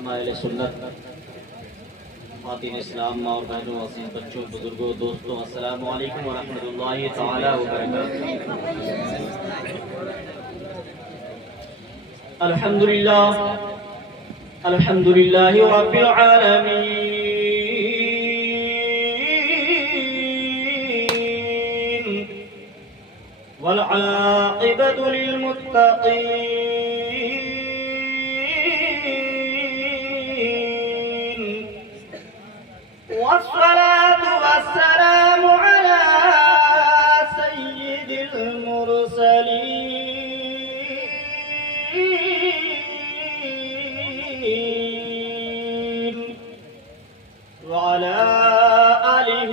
محترم اہل سنت، خواتین اسلام، ماں اور بہنوں، عزیز بچوں، بزرگوں، دوستوں، السلام علیکم ورحمۃ اللہ تعالی وبرکاتہ۔ الحمدللہ الحمدللہ رب العالمین والعاقبۃ للمتقین والصلاة والسلام على سيد المرسلين وعلى آله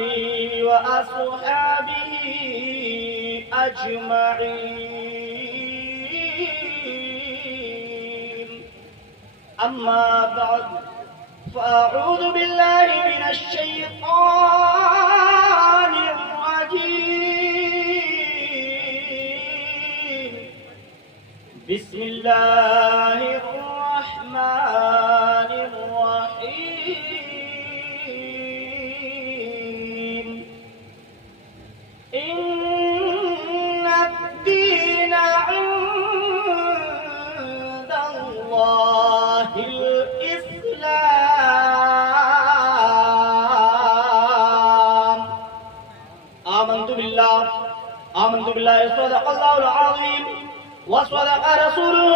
وأصحابه أجمعين. أما بعد، فأعوذ بالله من الشيطان الرجيم. بسم الله الرحمن الرحيم. إن الدين عند الله الإسلام. آمنت بالله صدق الله العظيم وصدق رسوله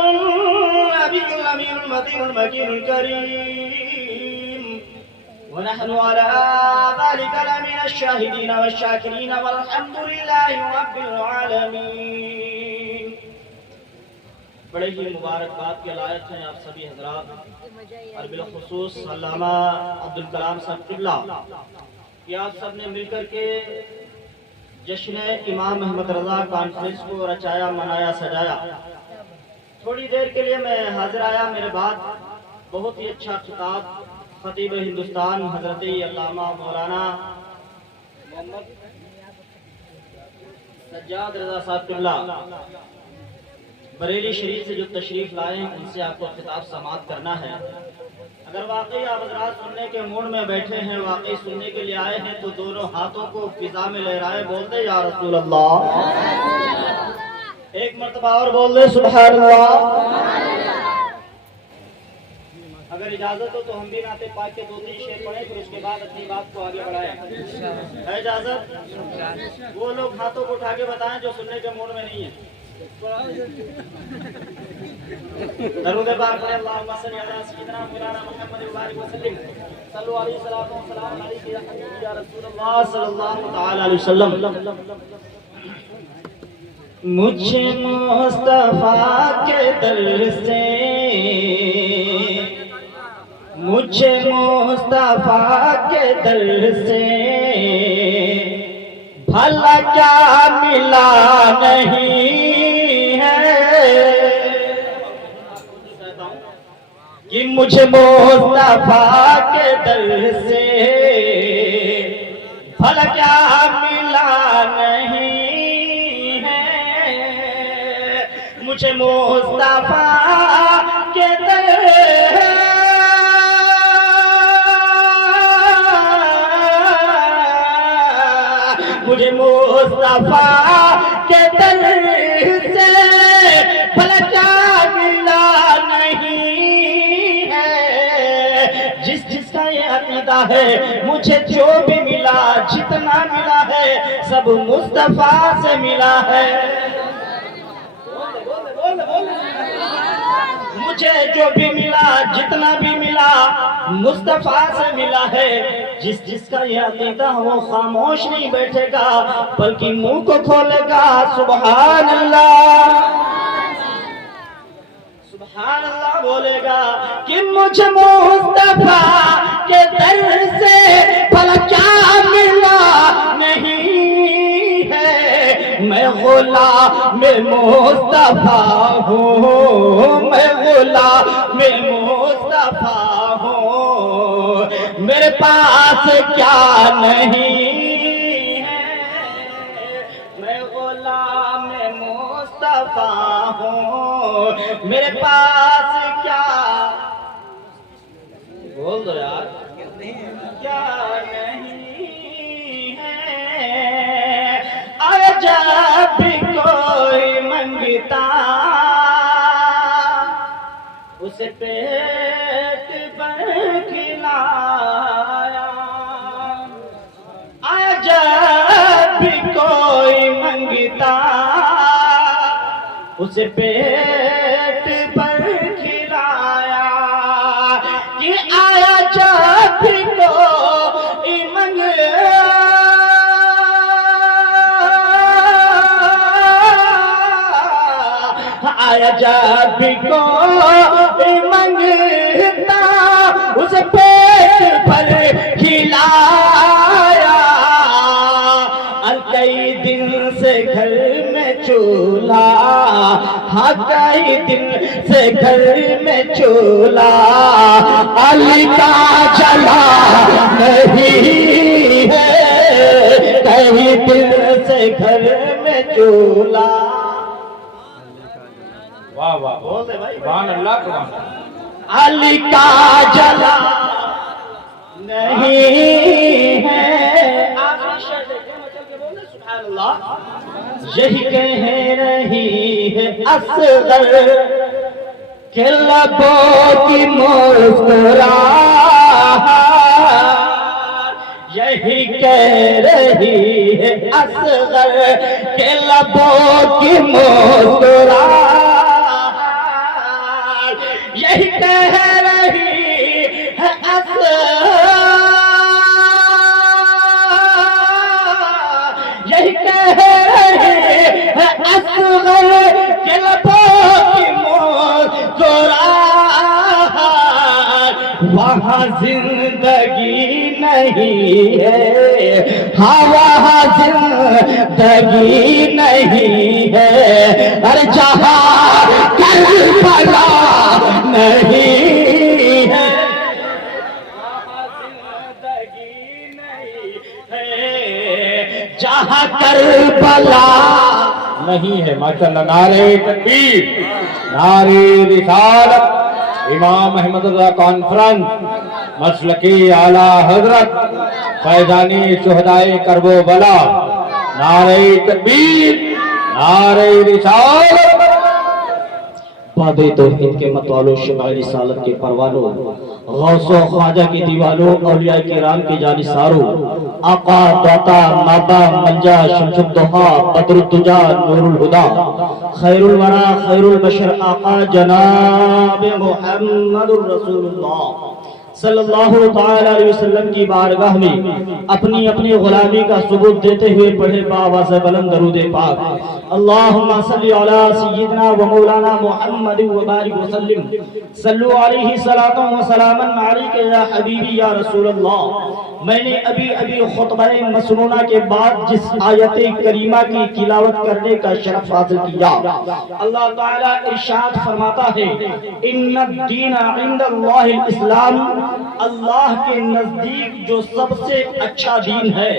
النبي الأمين المتين المكين الكريم، ونحن على ذلك لمن الشاهدين والشاكرين والحمد لله رب العالمين. بڑے ہی مبارکباد کے لائق ہیں آپ سبھی حضرات، اور بالخصوص علامہ عبدالکلام صاحب قبلہ کہ آپ سب نے مل کر کے جشن امام محمد رضا کانفرنس کو رچایا، منایا، سجایا. تھوڑی دیر کے لیے میں حاضر آیا، میرے بعد بہت ہی اچھا خطاب خطیب ہندوستان حضرت علامہ مولانا محمد سجاد رضا صاحب قبلہ بریلی شریف سے جو تشریف لائے ہیں، ان سے آپ کو خطاب سماعت کرنا ہے. اگر واقعی آپ حضرات سننے کے موڈ میں بیٹھے ہیں، واقعی سننے کے لیے آئے ہیں، تو دونوں ہاتھوں کو فضا میں لہرائے، بول دے یا رسول اللہ. ایک مرتبہ اور بول دے سبحان اللہ. اگر اجازت ہو تو ہم بھی نعت پاک کے 2-3 شعر پڑھیں، پھر اس کے بعد اپنی بات کو آگے بڑھائیں. ہے اجازت؟ وہ لوگ ہاتھوں کو اٹھا کے بتائیں جو سننے کے موڈ میں نہیں ہیں. درود پاک پڑھیں. اللہم صلی علی سیدنا مولانا محمد وبارک وسلم. صلو علیہ الصلوۃ والسلام علیک یا حبیبی یا رسول اللہ صلی اللہ تعالی علیہ وسلم. مجھے مصطفیٰ کے در سے، مجھے مصطفیٰ کے در سے بھلا کیا ملا نہیں ہے، کہ مجھے مصطفیٰ کے در سے بھلا کیا ملا نہیں ہے. مجھے مصطفیٰ کے در مجھے مصطفیٰ کے در سے بھلا کیا ملا نہیں ہے. جس کا یہ عقیدہ ہے، مجھے جو بھی ملا، جتنا ملا ہے، سب مصطفیٰ سے ملا ہے. مجھے جو بھی ملا، جتنا بھی ملا، مصطفیٰ سے ملا ہے. جس کا یہ عقیدہ وہ خاموش نہیں بیٹھے گا، بلکہ منہ کو کھولے گا. سبحان اللہ، سبحان اللہ بولے گا کہ مجھے مصطفیٰ کے در سے بھلا کیا ملا نہیں ہے. میں غلام مصطفیٰ ہوں، میں غلام مصطفیٰ ہوں. میرے پاس کیا نہیں ہے، میں غلام مصطفیٰ ہوں. میرے پاس کیا بول دو یار کیا نہیں ہے جب بھی کوئی منگتا اسے پیٹ پر کھلایا جب بھی کوئی منگتا اسے پیٹ پر کھلایا کہ آیا جب بھی کوئی آیا جب بھی کوئی منگتا اسے پیٹ پر کھلایا کئی دن سے گھر میں چولہا ہاں کئی دن سے گھر میں چولہا علی کا جلا نہیں ہے کئی دن سے گھر میں چولہا واہ واہ سبحان اللہ علی کا جلا نہیں ہے سبحان اللہ یہی کہہ رہی ہے اصغر کہ لبوں کی مسکراہٹ یہی کہہ رہی ہے اصغر کہ لبوں کی مسکراہٹ یہی کہہ رہی ہے یہی کہہ رہی ہے اصغر کہ لبوں کی مسکراہٹ وہاں زندگی نہیں ہے ہاں وہاں زندگی نہیں ہے ارے جہاں کربلا نہیں ہے وہاں زندگی نہیں ہے جہاں کربلا نہیں ہے ماشاءاللہ نعرہ تکبیر نعرہ رسالت امام احمد رضا کانفرنس مسلکی اعلیٰ حضرت فیضانی شہدائے کرب و بلا نعرہ تکبیر نعرہ رسالت باب توحید کے متوالوں شمع رسالت کے پروانوں غوث و خواجہ کی دیوانوں اولیاء کرام کی جانثاروں آقا داتا مابا ملجا شمس الدہا بدر الدجا نور الہدا خیر الورا خیر البشر آقا جناب محمد الرسول اللہ صلی اللہ تعالی علیہ وسلم کی بارگاہ میں اپنی اپنی غلامی کا ثبوت دیتے ہوئے پڑھے باواز بلند درود پاک اللہم صلی علی سیدنا و مولانا محمد و بارک وسلم صلو علیہ صلاۃ و سلاما علیک یا حبیبی یا رسول اللہ میں نے ابھی خطبہ مسنونہ کے بعد جس آیت کریمہ کی تلاوت کرنے کا شرف حاصل کیا اللہ تعالیٰ ارشاد فرماتا ہے ان الدین عند اللہ الاسلام اللہ کے نزدیک جو سب سے اچھا دین ہے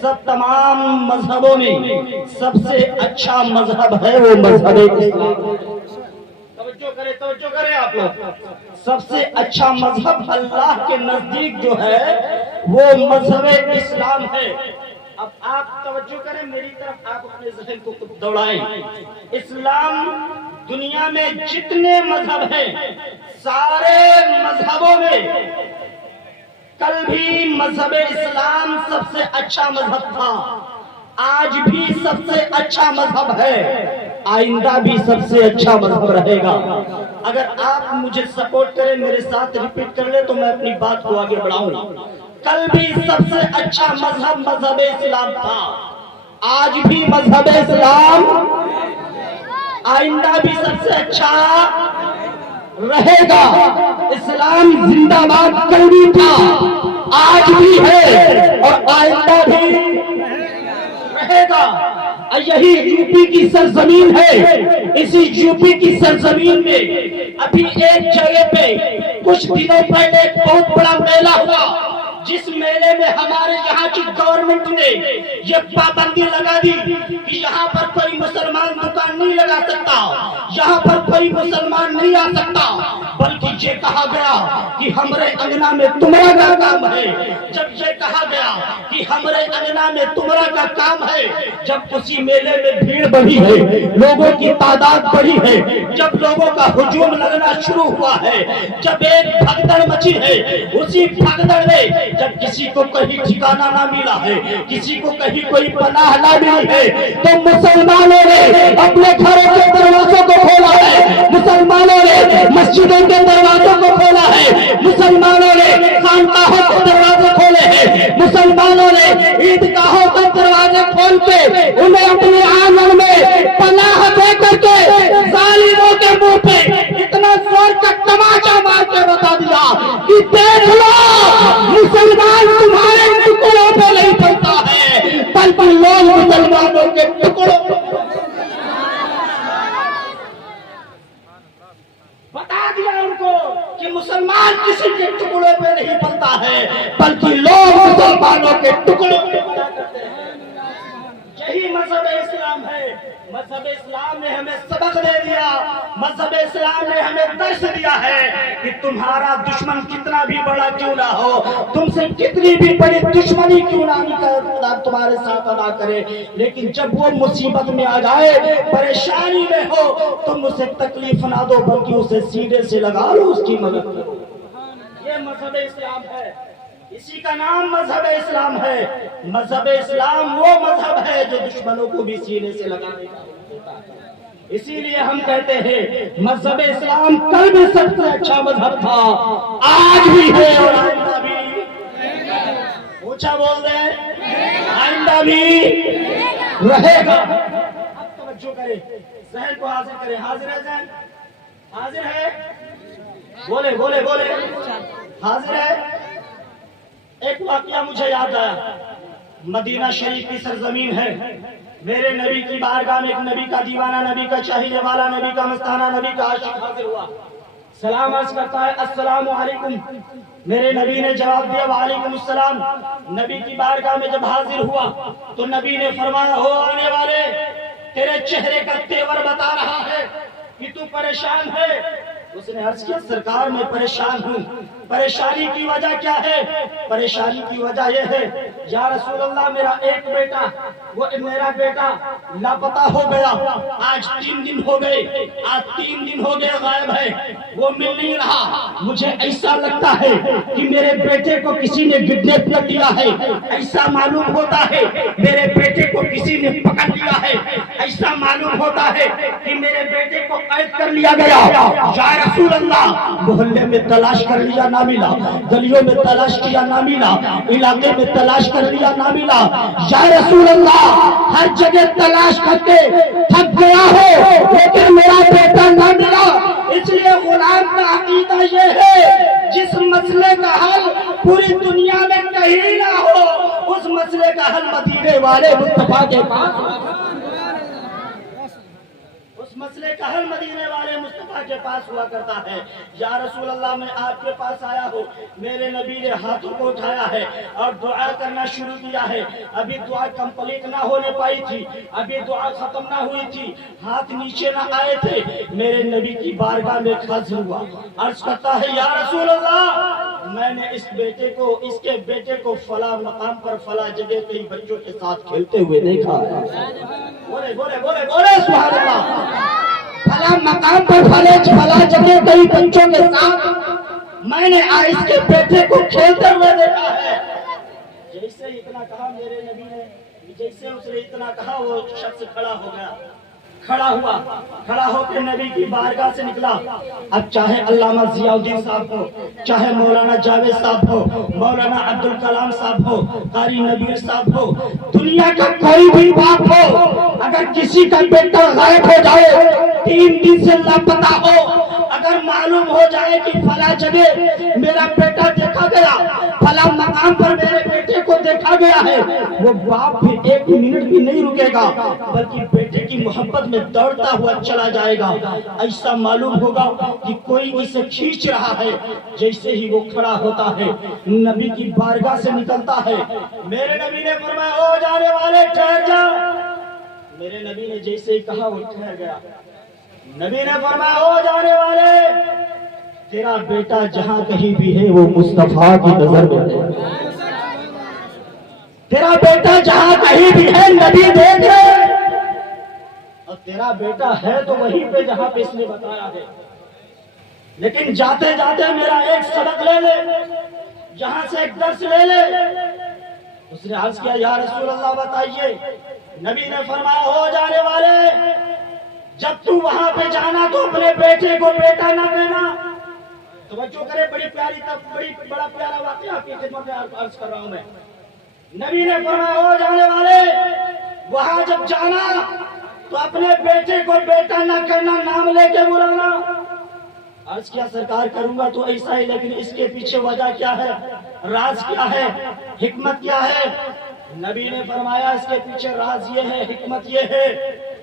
سب تمام مذہبوں میں سب سے اچھا مذہب ہے وہ مذہب اسلام توجہ کریں آپ لوگ سب سے اچھا مذہب اللہ کے نزدیک جو ہے وہ مذہب اسلام ہے اب آپ توجہ کریں میری طرف آپ اپنے ذہن کو دوڑائیں اسلام دنیا میں جتنے مذہب ہیں سارے مذہبوں میں کل بھی مذہب اسلام سب سے اچھا مذہب تھا آج بھی سب سے اچھا مذہب ہے آئندہ بھی سب سے اچھا مذہب رہے گا اگر آپ مجھے سپورٹ کریں میرے ساتھ ریپیٹ کر لیں تو میں اپنی بات کو آگے بڑھاؤں کل بھی سب سے اچھا مذہب مذہب اسلام تھا آج بھی مذہب اسلام آئندہ بھی سب سے اچھا رہے گا اسلام زندہ باد کل بھی تھا آج بھی ہے اور آئندہ بھی رہے گا یہی یو پی کی سرزمین ہے اسی یو پی کی سرزمین میں ابھی ایک جگہ پہ کچھ دنوں پہلے ایک بہت بڑا میلہ ہوا جس میلے میں ہمارے یہاں کی گورنمنٹ نے یہ پابندی لگا دی کہ یہاں پر کوئی مسلمان دکان نہیں لگا سکتا یہاں پر کوئی مسلمان نہیں آ سکتا بلکہ یہ کہا گیا کہ ہمارے انگنا میں تمہارا کا کام ہے. جب یہ کہا گیا کہ ہمارے انگنا میں تمہارا کا کام ہے، جب اسی میلے میں بھیڑ بڑھی ہے، لوگوں کی تعداد بڑھی ہے، جب لوگوں کا ہجوم لگنا شروع ہوا ہے، جب ایک بھگدڑ مچی ہے، اسی بھگدڑ میں جب کسی کو کہیں ٹھکانہ نہ ملا ہے، کسی کو کہیں کوئی پناہ نہ ملی ہے، تو مسلمانوں نے اپنے گھروں کے دروازوں کو کھولا ہے، مسلمانوں نے مسجدوں کے دروازوں کو کھولا ہے، مسلمانوں نے خانقاہوں کے دروازے کھولے ہیں، مسلمانوں نے عیدگاہوں کے دروازے کھول کے انہیں اپنے آنگن میں پناہ دے کر کے ظالموں کے منہ پہ اتنا زور کا تماچا مار کے بتا دیا کہ دیکھ لو، مسلمان تمہارے ٹکڑوں پہ نہیں پڑتا ہے بلکہ لوگ مسلمانوں کے ٹکڑوں پہ. بتا دیا ان کو کہ مسلمان کسی کے ٹکڑوں پہ نہیں پڑتا ہے بلکہ لوگ مسلمانوں کے ٹکڑوں پہ پڑا کرتے ہیں. یہی مذہب اسلام ہے. مذہب اسلام نے ہمیں سبق دے دیا، مذہب اسلام نے ہمیں درس دیا ہے کہ تمہارا دشمن کتنا بھی بڑا کیوں نہ ہو، تم سے کتنی بھی بڑی دشمنی کیوں نہ تمہارے ساتھ ادا کرے، لیکن جب وہ مصیبت میں آ جائے، پریشانی میں ہو، تم اسے تکلیف نہ دو بلکہ اسے سیدھے سے لگا لو، اس کی مدد کرو. یہ مذہب اسلام ہے، اسی کا نام مذہب اسلام ہے. مذہب اسلام وہ مذہب ہے جو دشمنوں کو بھی سینے سے لگانے کا ہوتا ہے. اسی لیے ہم کہتے ہیں مذہب اسلام کل بھی سب سے اچھا مذہب تھا، آج بھی ہے اور آئندہ بھی. اونچا بول دیں، آئندہ بھی رہے گا. اب توجہ کریں، ذہن کو حاضر کریں. حاضر ہے ذہن؟ حاضر ہے؟ بولے بولے بولے، حاضر ہے؟ ایک واقعہ مجھے یاد آیا. مدینہ شریف کی سرزمین ہے، میرے نبی کی بارگاہ میں ایک نبی کا دیوانہ، نبی کا چاہینے والا، نبی کا مستانہ، نبی کا عاشق حاضر ہوا. سلام عرض کرتا ہے، السلام علیکم. میرے نبی نے جواب دیا، وعلیکم السلام. نبی کی بارگاہ میں جب حاضر ہوا تو نبی نے فرمایا، ہو آنے والے، تیرے چہرے کا تیور بتا رہا ہے کہ تو پریشان ہے. اس نے عرض کیا، سرکار میں پریشان ہوں. پریشانی کی وجہ کیا ہے؟ پریشانی کی وجہ یہ ہے، یا رسول اللہ، میرا ایک بیٹا، وہ میرا بیٹا لاپتہ ہو گیا. آج 3 دن ہو گئے، آج 3 دن ہو گئے غائب ہے، وہ مل نہیں رہا. مجھے ایسا لگتا ہے کہ میرے بیٹے کو کسی نے کڈنیپ کر لیا ہے، ایسا معلوم ہوتا ہے میرے بیٹے کو کسی نے پکڑ لیا ہے، ایسا معلوم ہوتا ہے کہ میرے بیٹے کو قید کر لیا گیا. یا رسول اللہ، محلے میں تلاش کر لیا نہ ملا، گلیوں میں تلاش کیا نہ ملا، علاقے میں تلاش کر لیا نہ ملا. یا رسول اللہ، ہر جگہ تلاش کر کے تھک گیا ہو لیکن میرا بیٹا نہ ملا. اس لیے غلام کا عقیدہ یہ ہے، جس مسئلے کا حل پوری دنیا میں کہیں نہ ہو، اس مسئلے کا حل مدینے والے مصطفیٰ کے پاس، مسئلے کا حل مدینے والے مصطفیٰ کے پاس ہوا کرتا ہے. یا رسول اللہ، میں آپ کے پاس آیا ہوں. میرے نبی نے ہاتھوں کو اٹھایا ہے اور دعا کرنا شروع کیا ہے. ابھی دعا کمپلیٹ نہ ہونے پائی تھی، ابھی دعا ختم نہ ہوئی تھی، ہاتھ نیچے نہ آئے تھے. میرے نبی کی بارگاہ میں حاضر ہوا، عرض کرتا ہے، یا رسول اللہ، میں نے اس کے بیٹے کو فلاں مقام پر فلاں جگہ کئی بچوں کے ساتھ کھیلتے ہوئے دیکھا. بولے بولے بولے بولے سبحان اللہ. فلاں مقام پر فلاں جگہ کئی بچوں کے ساتھ میں نے اس کے بیٹے کو کھیلتے ہوئے دیکھا ہے. جیسے اتنا کہا میرے نبی نے، جیسے اس نے اتنا کہا، وہ شخص کھڑا ہو گیا. کھڑا ہو کے نبی کی بارگاہ سے نکلا. اب چاہے علامہ ضیاء الدین صاحب ہو، چاہے مولانا جاوید صاحب ہو، مولانا عبدالکلام صاحب ہو، قاری نبیر صاحب ہو، دنیا کا کوئی بھی باپ ہو، اگر کسی کا بیٹا غائب ہو جائے، 3 دن سے لاپتہ ہو، اگر معلوم ہو جائے کہ فلاں جگہ میرا بیٹا دیکھا گیا، فلاں مقام پر میرے بیٹے کو دیکھا گیا ہے، وہ باپ بھی 1 منٹ بھی نہیں رکے گا بلکہ بیٹے کی محبت میں دوڑتا ہوا چلا جائے گا. ایسا معلوم ہوگا کہ کوئی اسے کھینچ رہا ہے. جیسے ہی وہ کھڑا ہوتا ہے، نبی کی بارگاہ سے نکلتا ہے. میرے نبی نے فرمایا، او جانے والے ٹھہر جا. میرے نبی نے جیسے ہی کہا وہ ٹھہر گیا. نبی نے فرمایا، او جانے والے تیرا بیٹا جہاں کہیں بھی ہے وہ مصطفیٰ کی نظر میں ہے. تیرا بیٹا جہاں کہیں بھی ہے نبی دیکھ رہے, اور تیرا بیٹا ہے تو وہیں پہ جہاں پہ اس نے بتایا ہے. لیکن جاتے جاتے میرا ایک سبق لے لے, جہاں سے ایک درس لے لے. اس نے عرض کیا یا رسول اللہ بتائیے. نبی نے فرمایا ہو جانے والے, جب تو وہاں پہ جانا تو اپنے بیٹے کو بیٹا نہ کہنا. توجہ کرے, بڑا پیارا واقعہ آپ کی خدمت میں عرض کر رہا ہوں میں. نبی نے فرمایا ہو جانے والے, وہاں جب جانا تو اپنے بیٹے کو بیٹا نہ کرنا, نام لے کے بلانا. عرض کیا سرکار کروں گا تو ایسا ہی, لیکن اس کے پیچھے وجہ کیا ہے, راز کیا ہے, حکمت کیا ہے؟ نبی نے فرمایا اس کے پیچھے راز یہ ہے, حکمت یہ ہے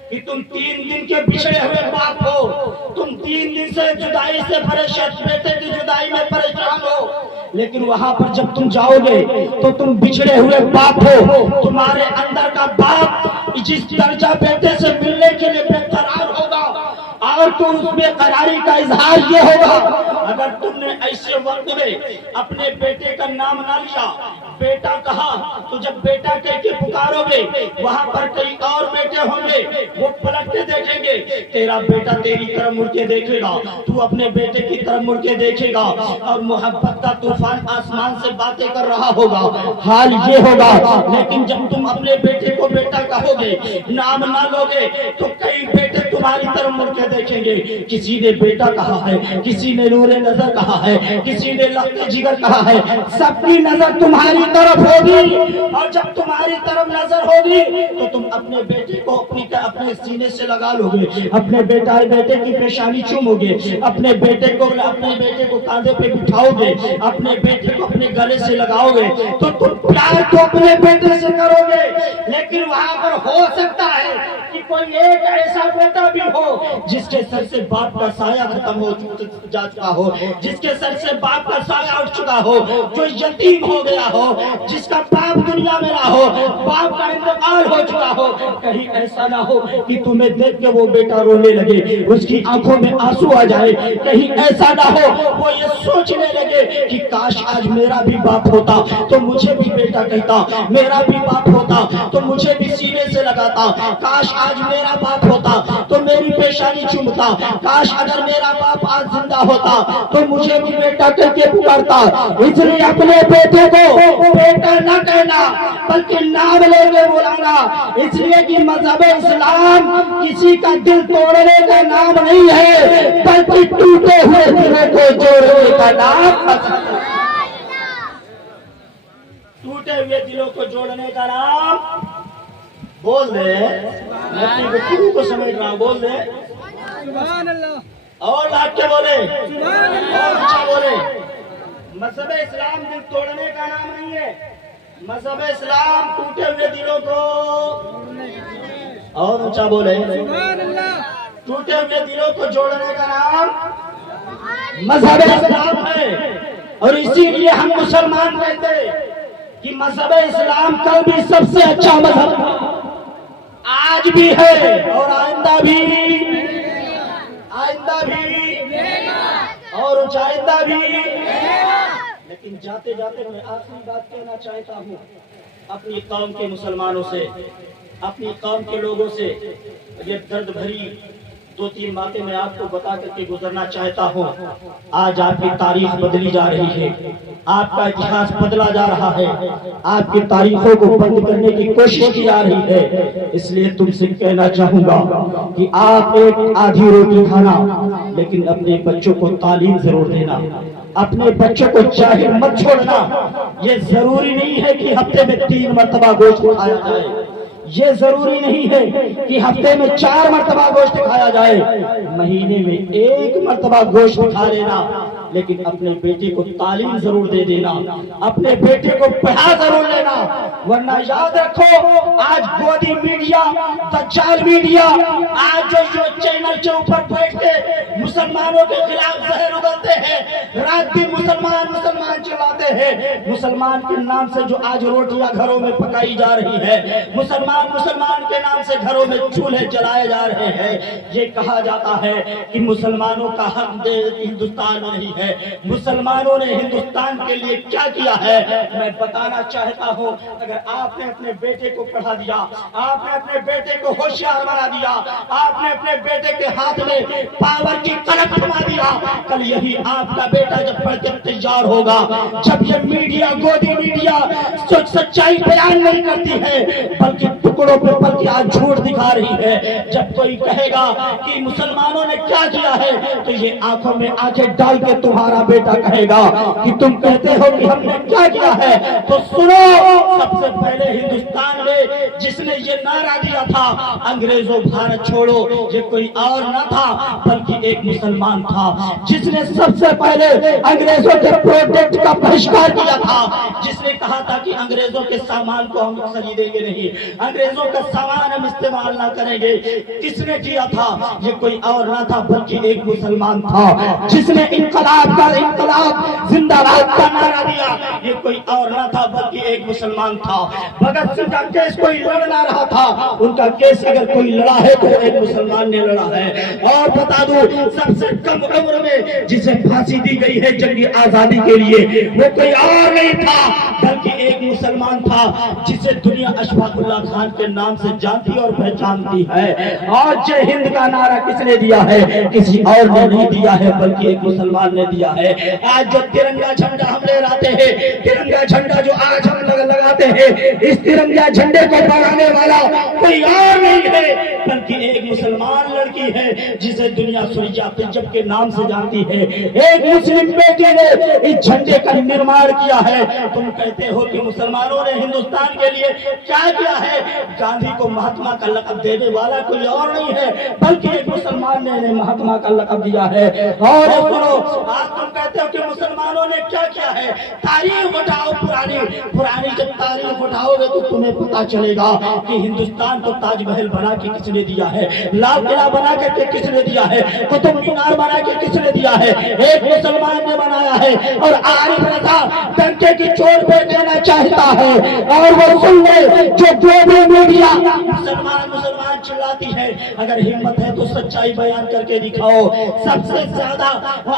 کہ تم 3 دن کے بچھڑے ہوئے باپ ہو, تم 3 دن سے جدائی سے پریشان, بیٹے کی جدائی میں پریشان ہو. لیکن وہاں پر جب تم جاؤ گے تو تم بچھڑے ہوئے باپ ہو. تمہارے اندر کا باپ جس درجہ بیٹے سے ملنے کے لیے بے قرار ہوگا, اور تو اس میں قراری کا اظہار یہ ہوگا اگر تم نے ایسے وقت میں اپنے بیٹے کا نام نہ لیا, بیٹا کہا, تو جب بیٹا کہہ کے پکارو گے وہاں پر کئی اور بیٹے ہوں گے, وہ پلٹ کے دیکھیں گے, تیرا بیٹا تیری طرف مڑ کے دیکھے گا, تو اپنے بیٹے کی طرف مڑ کے دیکھے گا, اور محبت کا طوفان آسمان سے باتیں کر رہا ہوگا. حال یہ ہوگا. لیکن جب تم اپنے بیٹے کو بیٹا کہو گے, نام نہ لوگے, تو کئی بیٹے تمہاری طرف مڑ کے دیکھیں گے. کسی نے بیٹا کہا ہے, کسی نے نور نظر کہا ہے, کسی نے لخت جگر کہا ہے, سب کی نظر تمہاری طرف ہوگی. اور جب تمہاری طرف نظر ہوگی تو تم اپنے بیٹے کو اپنے سینے سے لگا لو گے, اپنے بیٹے کی پیشانی چومو گے, اپنے بیٹے کو کاندھے پہ بٹھاؤ گے, اپنے بیٹے کو اپنے گلے سے لگاؤ گے, تو تم پیار تو اپنے بیٹے سے کرو گے. لیکن وہاں پر ہو سکتا ہے کہ کوئی ایک ایسا بیٹا بھی ہو جس کے سر سے باپ کا سایہ ختم ہو جا چکا ہو, جس کے سر سے باپ کا سایہ اٹھ چکا ہو, جو یتیم ہو گیا ہو, جس کا باپ دنیا میں نہ ہو, باپ کا انتقال ہو چکا ہو. کہیں ایسا نہ ہو کہ تمہیں دیکھ کے وہ بیٹا رونے لگے, اس کی آنکھوں میں آنسو آ جائے. کہیں ایسا نہ ہو وہ یہ سوچنے لگے کہ کاش آج میرا بھی باپ ہوتا تو مجھے بھی بیٹا کہتا, میرا بھی باپ ہوتا تو مجھے بھی سینے سے لگاتا, کاش آج میرا باپ ہوتا تو میری پیشانی چومتا, کاش اگر میرا باپ آج زندہ ہوتا تو مجھے بھی بیٹا کہہ کے پکارتا. اس لیے اپنے بیٹے کو بیٹا نہ کہنا بلکہ نام لے کے بلانا. اس لیے کہ مذہب اسلام کسی کا دل توڑنے کا نام نہیں ہے, بلکہ ٹوٹے ہوئے دلوں کو جوڑنے کا نام ہے. ٹوٹے ہوئے دلوں کو جوڑنے کا نام, بول دے, میں اپنی گفتگو کو سمجھ رہا ہوں, بول دے سبحان اللہ, اور لاکھ کے بولے, اور اچھا بولے. مذہب اسلام دل توڑنے کا نام نہیں ہے, مذہب اسلام ٹوٹے ہوئے دلوں کو, اور اونچا بولے, سبحان اللہ, ٹوٹے ہوئے دلوں کو جوڑنے کا نام مذہب اسلام ہے. اور اسی لیے ہم مسلمان کہتے کہ مذہب اسلام کل بھی سب سے اچھا مذہب تھا, آج بھی ہے, اور آئندہ بھی, اور آئندہ بھی. لیکن جاتے جاتے میں آخری بات کہنا چاہتا ہوں اپنی قوم کے مسلمانوں سے, اپنی قوم کے لوگوں سے. یہ درد بھری 2-3 باتیں میں آپ کو بتا کر کے گزرنا چاہتا ہوں. آج آپ کی تاریخ بدلی جا رہی ہے, آپ کا اتہاس بدلا جا رہا ہے, آپ کی تاریخوں کو بند کرنے کی کوشش کی جا رہی ہے. اس لیے تم سے کہنا چاہوں گا کہ آپ ایک آدھی روٹی کھانا, لیکن اپنے بچوں کو تعلیم ضرور دینا, اپنے بچوں کو جاہل مت چھوڑنا. یہ ضروری نہیں ہے کہ ہفتے میں 3 مرتبہ گوشت کھایا جائے, یہ ضروری نہیں ہے کہ ہفتے میں 4 مرتبہ گوشت کھایا جائے, مہینے میں 1 مرتبہ گوشت کھا لینا. لیکن اپنے بیٹے کو تعلیم ضرور دے دینا, اپنے بیٹے کو پڑھا ضرور لینا. ورنہ یاد رکھو آج گودی میڈیا, دجال میڈیا, آج جو چینل کے اوپر بیٹھ کے مسلمانوں کے خلاف زہر اگلتے ہیں, رات دن مسلمان چلاتے ہیں, مسلمان کے نام سے جو آج روٹیاں گھروں میں پکائی جا رہی ہے, مسلمان کے نام سے گھروں میں چولہے جلائے جا رہے ہیں. یہ کہا جاتا ہے کہ مسلمانوں کا حق ہندوستان میں نہیں ہے. مسلمانوں نے ہندوستان کے لیے کیا کیا ہے میں بتانا چاہتا ہوں. اگر آپ نے اپنے بیٹے کو پڑھا دیا, آپ نے اپنے بیٹے کو ہوشیار بنا دیا, آپ نے اپنے بیٹے کے ہاتھ میں پاور کی قلم تھما دیا, کل یہی آپ کا بیٹا جب پڑھ کے تیار ہوگا, جب یہ میڈیا, گودی میڈیا سچائی بیان نہیں کرتی ہے بلکہ ٹکڑوں پہ بلکہ آج جھوٹ دکھا رہی ہے, جب کوئی کہے گا کہ مسلمانوں نے کیا کیا ہے تو یہ آنکھوں میں آنکھیں ڈال کے تمہارا بیٹا کہے گا کہ تم کہتے ہو کہ ہم نے کیا کیا ہے. تو سنو, سب سے پہلے ہندوستان میں جس نے یہ نعرہ دیا تھا انگریزوں بھارت چھوڑو, یہ کوئی اور نہ تھا بلکہ ایک مسلمان تھا جس نے سب سے پہلے انگریزوں کے پروڈکٹ کا بہشکار کیا تھا, جس نے کہا تھا کہ انگریزوں کے سامان کو ہم خریدیں گے نہیں, انگریزوں کا سامان ہم استعمال نہ کریں گے. کس نے کیا تھا؟ یہ کوئی اور نہ تھا بلکہ ایک مسلمان تھا جس نے انقلاب زندہ باد کا نعرہ دیا. یہ کوئی اور نہ تھا بلکہ ایک مسلمان تھا. بھگت سنگھ کا کیس کوئی لڑ نہ رہا تھا, ان کا کیس اگر کوئی لڑا ہے تو ایک مسلمان نے لڑا ہے. اور بتا دوں, سب سے کم عمر میں جسے پھانسی دی گئی ہے جنگی آزادی کے لیے, وہ کوئی اور نہیں تھا بلکہ ایک مسلمان تھا جسے دنیا اشفاق اللہ خان کے نام سے جانتی اور پہچانتی ہے. اور جے ہند کا نعرہ کس نے دیا ہے؟ کسی اور نے نہیں دیا ہے بلکہ ایک مسلمان نے دیا ہے. آج جو ترنگا جھنڈا ہم لہراتے ہیں, ترنگا جھنڈا جو آج ہم لگاتے ہیں, اس ترنگا جھنڈے کو بڑھانے والا کوئی اور نہیں ہے بلکہ ایک مسلمان لڑکی ہے جسے دنیا سوریا طیب کے نام سے جانتی ہے. ایک مسلم بیٹی نے اس جھنڈے کا نرمان کیا ہے. تم کہتے ہو کہ مسلمانوں نے ہندوستان کے لیے کیا کیا ہے؟ گاندھی کو مہاتما کا لقب دینے والا کوئی اور نہیں ہے بلکہ ایک مسلمان نے انہیں مہاتما کا لقب دیا ہے. اور سنو, آج تم کہتے ہو کہ مسلمانوں نے کیا کیا ہے. تاریخ اٹھاؤ پرانی جب تاریخ اٹھاؤ گے تو تمہیں پتا چلے گا کہ ہندوستان کو تاج محل بنا کے کس نے دیا ہے, لال قلعہ بنا کے کس نے دیا ہے, قطب مینار بنا کے کس نے دیا ہے؟ ایک مسلمان نے بنایا ہے. اور عارف رضا ڈنکے کی چوٹ پہ دینا چاہتا ہے, اور وہ سن لے جو بھی میڈیا مسلمان چلاتی ہے, اگر ہمت ہے تو سچائی بیان کر کے دکھاؤ. سب سے زیادہ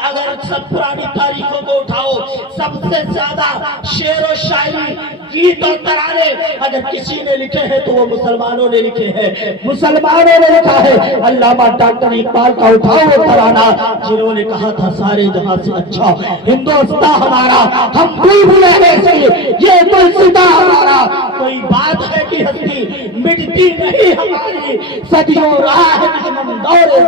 اگر سب پرانی تاریخوں کو اٹھاؤ, سب سے زیادہ شعر و شاعری, گیت اور ترانے اگر کسی نے لکھے ہیں تو وہ مسلمانوں نے لکھے ہیں. مسلمانوں نے لکھا ہے. علامہ ڈاکٹر اقبال کا اٹھاؤ وہ ترانہ جنہوں نے کہا تھا سارے جہاں سے اچھا ہندوستان ہمارا, ہم کوئی بھولے سے یہ گلستاں ہمارا. کوئی بات ہے کہ ہستی مٹتی نہیں ہماری, صدیوں رہا ہے دشمن دور,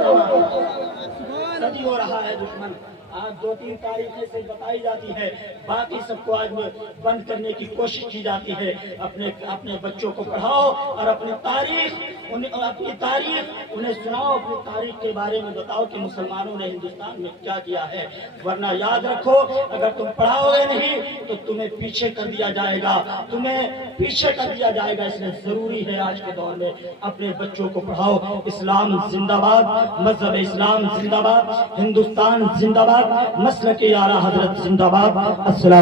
صدیوں رہا ہے دشمن. آج 2-3 تاریخیں سے بتائی جاتی ہے, باقی سب کو آج بند کرنے کی کوشش کی جاتی ہے. اپنے بچوں کو پڑھاؤ اور اپنی تاریخ انہیں سناؤ, اپنی تاریخ کے بارے میں بتاؤ کہ مسلمانوں نے ہندوستان میں کیا کیا ہے. ورنہ یاد رکھو, اگر تم پڑھاؤ گے نہیں تو تمہیں پیچھے کر دیا جائے گا, اس لیے ضروری ہے آج کے دور میں اپنے بچوں کو پڑھاؤ. اسلام زندہ باد, مذہب اسلام زندہ باد, ہندوستان زندہ باد, مسلک اعلیٰ حضرت زندہ باد. السلام.